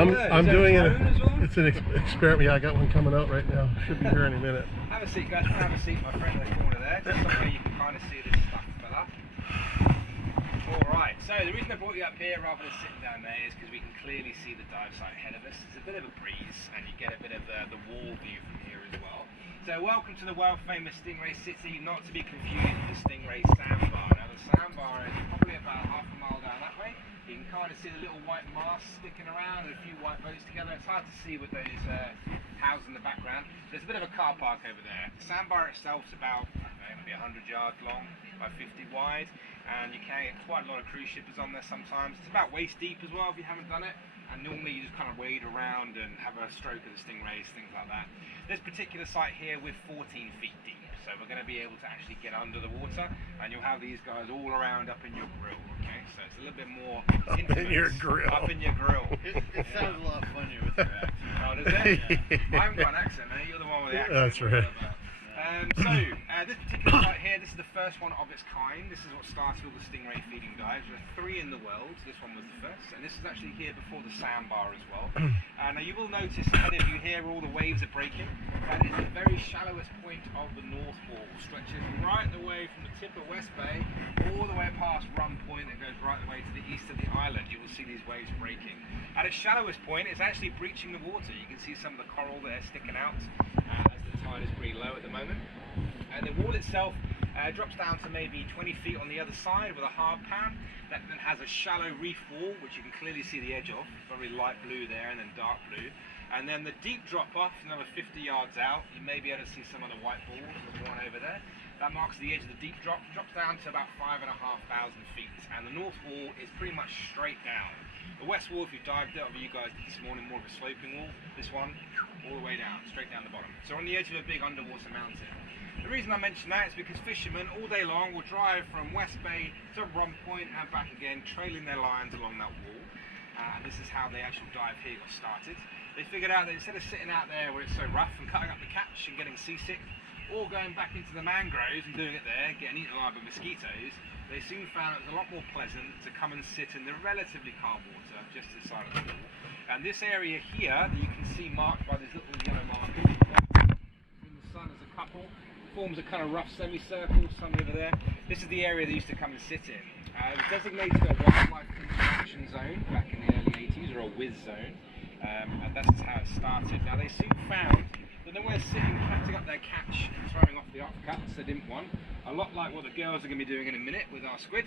I'm doing it. It's an experiment. Yeah, I got one coming out right now. Should be here any minute. Have a seat, guys. Have a seat, my friend, in the corner there. Just somewhere you can kind of see this stuff fella. Alright, so the reason I brought you up here rather than sitting down there is because we can clearly see the dive site ahead of us. It's a bit of a breeze and you get a bit of the wall view from here as well. So welcome to the world famous Stingray City, not to be confused with the Stingray Sandbar. Now the Sandbar is probably about half a mile down that way. You can kind of see the little white mast sticking around and a few white boats together. It's hard to see with those houses in the background. There's a bit of a car park over there. The Sandbar itself is about, I don't know, maybe 100 yards long by 50 wide. And you can get quite a lot of cruise shippers on there sometimes. It's about waist deep as well if you haven't done it. And normally you just kind of wade around and have a stroke of the stingrays, things like that. This particular site here we're 14 feet deep, so we're going to be able to actually get under the water, and you'll have these guys all around up in your grill. Okay, so it's a little bit more intimate. In your grill. Up in your grill. It sounds a lot funnier with your accent. Oh, does it? Yeah. I haven't got an accent, eh? You're the one with the accent. That's right. This particular site here, this is the first one of its kind. This is what started all the stingray feeding dives. There are 3 in the world. This one was the first, and this is actually here before the Sandbar as well. Now you will notice ahead of you here all the waves are breaking. That is the very shallowest point of the North Wall, stretches right the way from the tip of West Bay all the way past Rum Point that goes right the way to the east of the island. You will see these waves breaking. At its shallowest point, it's actually breaching the water. You can see some of the coral there sticking out as the tide is pretty low at the moment. And the wall itself drops down to maybe 20 feet on the other side with a hard pan. That then has a shallow reef wall, which you can clearly see the edge of, very light blue there and then dark blue. And then the deep drop off, another 50 yards out, you may be able to see some of the white balls. There's one over there. That marks the edge of the deep drop, drops down to about 5,500 feet. And the north wall is pretty much straight down. The west wall, if you dived it over you guys did this morning, more of a sloping wall. This one, all the way down, straight down the bottom. So on the edge of a big underwater mountain. The reason I mention that is because fishermen all day long will drive from West Bay to Rum Point and back again, trailing their lines along that wall. And this is how the actual dive here got started. They figured out that instead of sitting out there where it's so rough and cutting up the catch and getting seasick, or going back into the mangroves and doing it there, getting eaten alive by mosquitoes, they soon found it was a lot more pleasant to come and sit in the relatively calm water just inside of the wall. And this area here that you can see marked by this little yellow markers in the sun as a couple, forms a kind of rough semicircle, some over there. This is the area they used to come and sit in. It was designated a wildlife interaction zone back in the early 80s, or a WIZ zone, and that's how it started. Now they soon found that when we're sitting, catching up their catch and throwing off the uppercuts they didn't want, a lot like what the girls are going to be doing in a minute with our squid,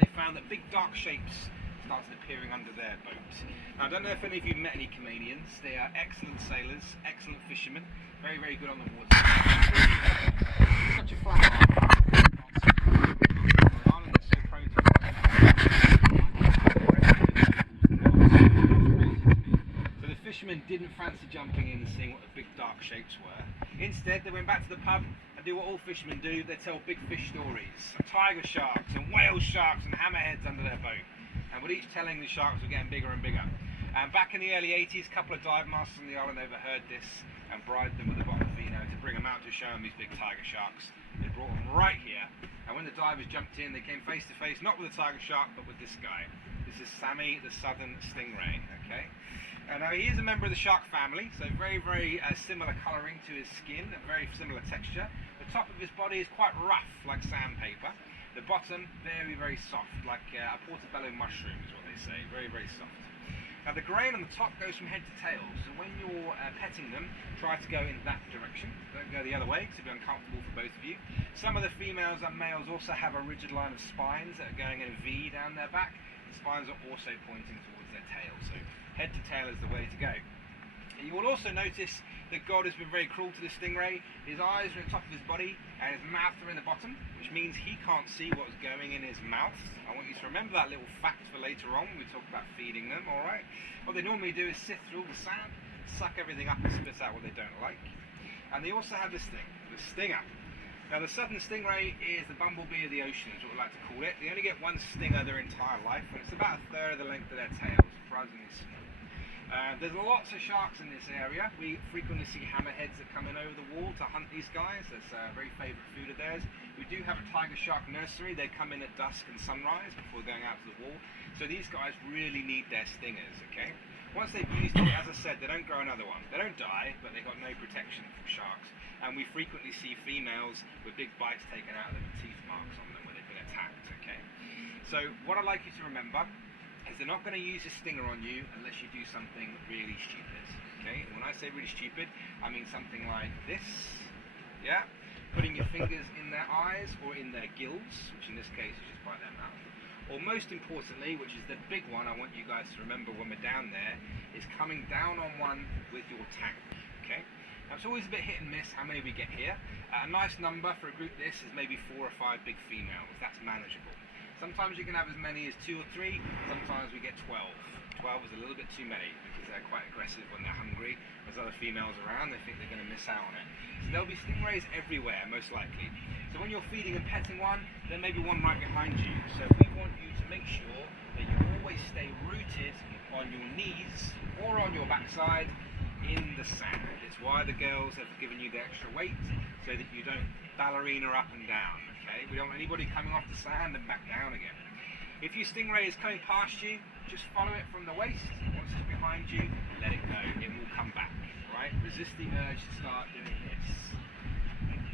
they found that big dark shapes started appearing under their boats. Now I don't know if any of you met any Canadians. They are excellent sailors, excellent fishermen, very, very good on the water. Such a flat island is so prone to so the fishermen didn't fancy jumping in and seeing what the big dark shapes were. Instead, they went back to the pub and do what all fishermen do. They tell big fish stories, tiger sharks and whale sharks and hammerheads under their boat. And with each telling, the sharks were getting bigger and bigger. And back in the early 80s, a couple of dive masters on the island overheard this and bribed them with a bottle of vino to bring them out to show them these big tiger sharks. They brought them right here, and when the divers jumped in, they came face to face, not with a tiger shark, but with this guy. This is Sammy, the southern stingray, okay? Now he is a member of the shark family, so very, very similar colouring to his skin, a very similar texture. The top of his body is quite rough, like sandpaper. The bottom, very, very soft, like a portobello mushroom is what they say, very, very soft. Now the grain on the top goes from head to tail, so when you're petting them, try to go in that direction. Don't go the other way, because it'll be uncomfortable for both of you. Some of the females and males also have a rigid line of spines that are going in a V down their back. The spines are also pointing towards their tail, so head to tail is the way to go. And you will also notice that God has been very cruel to the stingray. His eyes are on the top of his body and his mouth are in the bottom, which means he can't see what's going in his mouth. I want you to remember that little fact for later on when we talk about feeding them, alright? What they normally do is sift through all the sand, suck everything up and spit out what they don't like. And they also have this thing, the stinger. Now the southern stingray is the bumblebee of the ocean, is what we like to call it. They only get one stinger their entire life, and it's about a third of the length of their tail, surprisingly small. There's lots of sharks in this area. We frequently see hammerheads that come in over the wall to hunt these guys. That's a very favourite food of theirs. We do have a tiger shark nursery. They come in at dusk and sunrise before going out to the wall. So these guys really need their stingers, okay? Once they've used it, as I said, they don't grow another one. They don't die, but they've got no protection from sharks. And we frequently see females with big bites taken out of them and teeth marks on them where they've been attacked, okay? So what I'd like you to remember is they're not going to use a stinger on you unless you do something really stupid, okay? And when I say really stupid, I mean something like this, yeah? Putting your fingers in their eyes or in their gills, which in this case is just by their mouth. Or most importantly, which is the big one I want you guys to remember when we're down there, is coming down on one with your tank, okay? Now it's always a bit hit and miss how many we get here. A nice number for a group this is maybe 4 or 5 big females. That's manageable. Sometimes you can have as many as 2 or 3, sometimes we get 12. 12 is a little bit too many because they're quite aggressive when they're hungry. There's other females around, they think they're going to miss out on it. So there'll be stingrays everywhere, most likely. So when you're feeding and petting one, there may be one right behind you. So we want you to make sure that you always stay rooted on your knees or on your backside in the sand. It's why the girls have given you the extra weight, so that you don't ballerina up and down, okay? We don't want anybody coming off the sand and back down again. If your stingray is coming past you, just follow it from the waist. Once it's behind you, let it go. It will come back, right? Resist the urge to start doing this,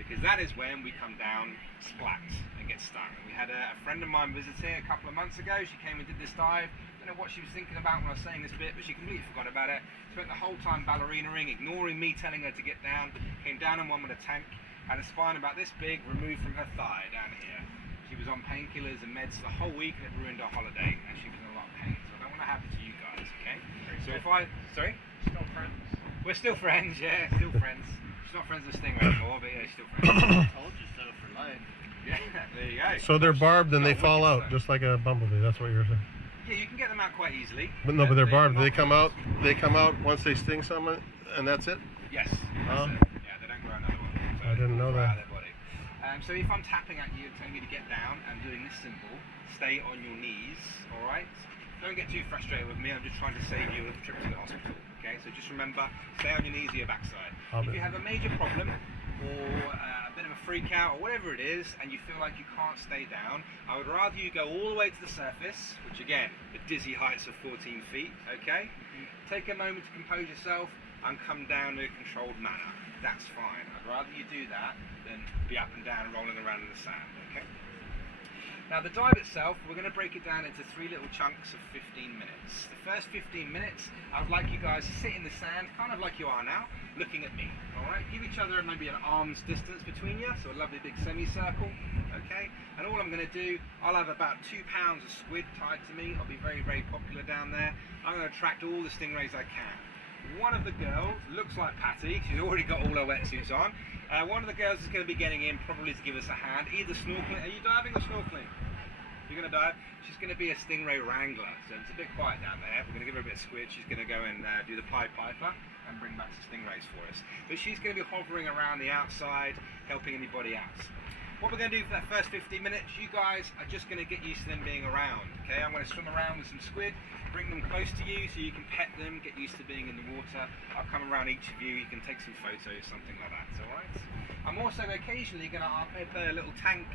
because that is when we come down, splat, and get stung. We had a friend of mine visiting a couple of months ago. She came and did this dive. I don't know what she was thinking about when I was saying this bit, but she completely forgot about it. Spent the whole time ballerinaing, ignoring me telling her to get down. Came down on one with a tank, had a spine about this big removed from her thigh down here. She was on painkillers and meds the whole week, and it ruined her holiday, and she was in a lot of pain. So I don't want to happen to you guys, okay? So if I, sorry? Still friends? We're still friends, yeah, still friends. She's not friends with Stingray anymore, but yeah, still friends. I told you so for life. Yeah, there you go. So they're barbed and they Got fall wicked out, stuff. just like a bumblebee. That's what you're saying. Yeah, you can get them out quite easily. But no, but they're barbed. They not come out. poisonous. They come out once they sting someone, and that's it. Yes. Oh. That's it. Yeah, they don't grow another one. So I didn't know they grow that. out of their body. So if I'm tapping at you and telling you to get down and doing this symbol, stay on your knees, all right? Don't get too frustrated with me. I'm just trying to save you a trip to the hospital, okay? So just remember, stay on your knees or your backside. If you have a major problem or a bit of a freak out or whatever it is, and you feel like you can't stay down, I would rather you go all the way to the surface, which again, the dizzy heights of 14 feet, okay? Take a moment to compose yourself and come down in a controlled manner. That's fine. I'd rather you do that than be up and down rolling around in the sand, okay? Now the dive itself, we're going to break it down into 3 little chunks of 15 minutes. The first 15 minutes, I would like you guys to sit in the sand, kind of like you are now, looking at me, alright? Give each other maybe an arm's distance between you, so a lovely big semicircle, okay? And all I'm going to do, I'll have about 2 pounds of squid tied to me. I'll be very, very popular down there. I'm going to attract all the stingrays I can. One of the girls looks like Patty. She's already got all her wetsuits on. One of the girls is going to be getting in, probably to give us a hand. Either snorkeling. Are you diving or snorkeling? You're going to dive. She's going to be a stingray wrangler. So it's a bit quiet down there. We're going to give her a bit of squid. She's going to go and do the Pied Piper and bring back some stingrays for us. But she's going to be hovering around the outside, helping anybody out. What we're going to do for that first 15 minutes, you guys are just going to get used to them being around. Okay, I'm going to swim around with some squid, bring them close to you so you can pet them, get used to being in the water. I'll come around each of you, you can take some photos, something like that, alright? I'm also occasionally going to put a little tank